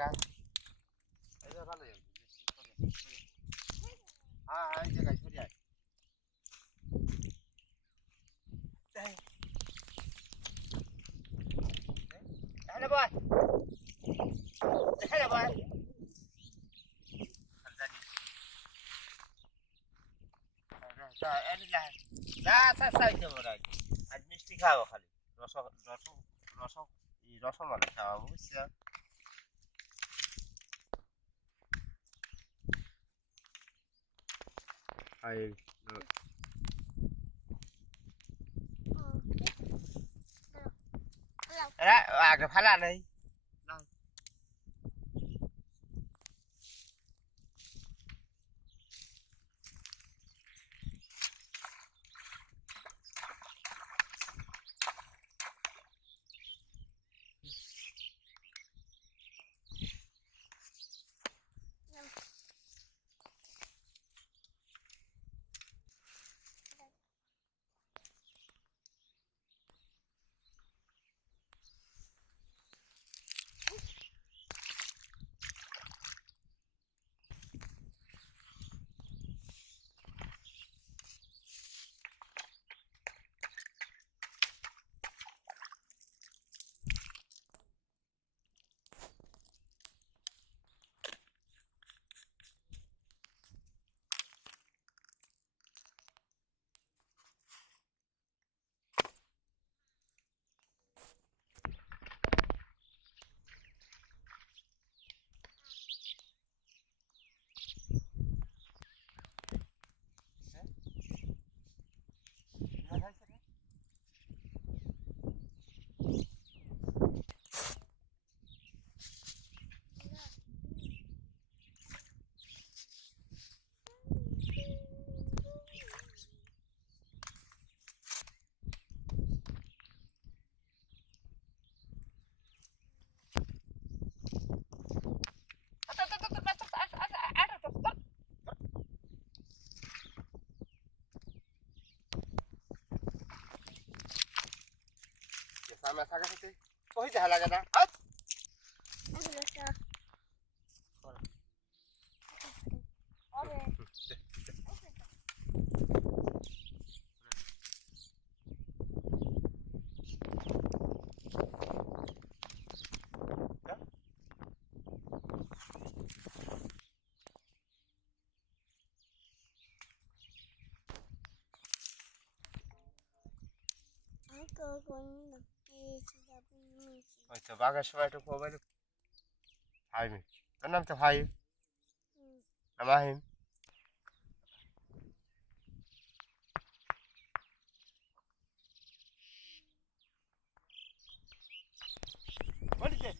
জায়গা এই যে ভালো হ্যাঁ হ্যাঁ এই জায়গায় সরে আয় এখানে বল এখানে বল আজ মিষ্টি খাওয়াবো খালি রসমালাই খাওয়াবো বুঝছো আগে ফালা নেই sama saga sate koi jahala gada hat ওই তো বাঘের সময় একটু মোবাইল হাইমি তোর নাম তো হাইম নাম আহিম বলিছে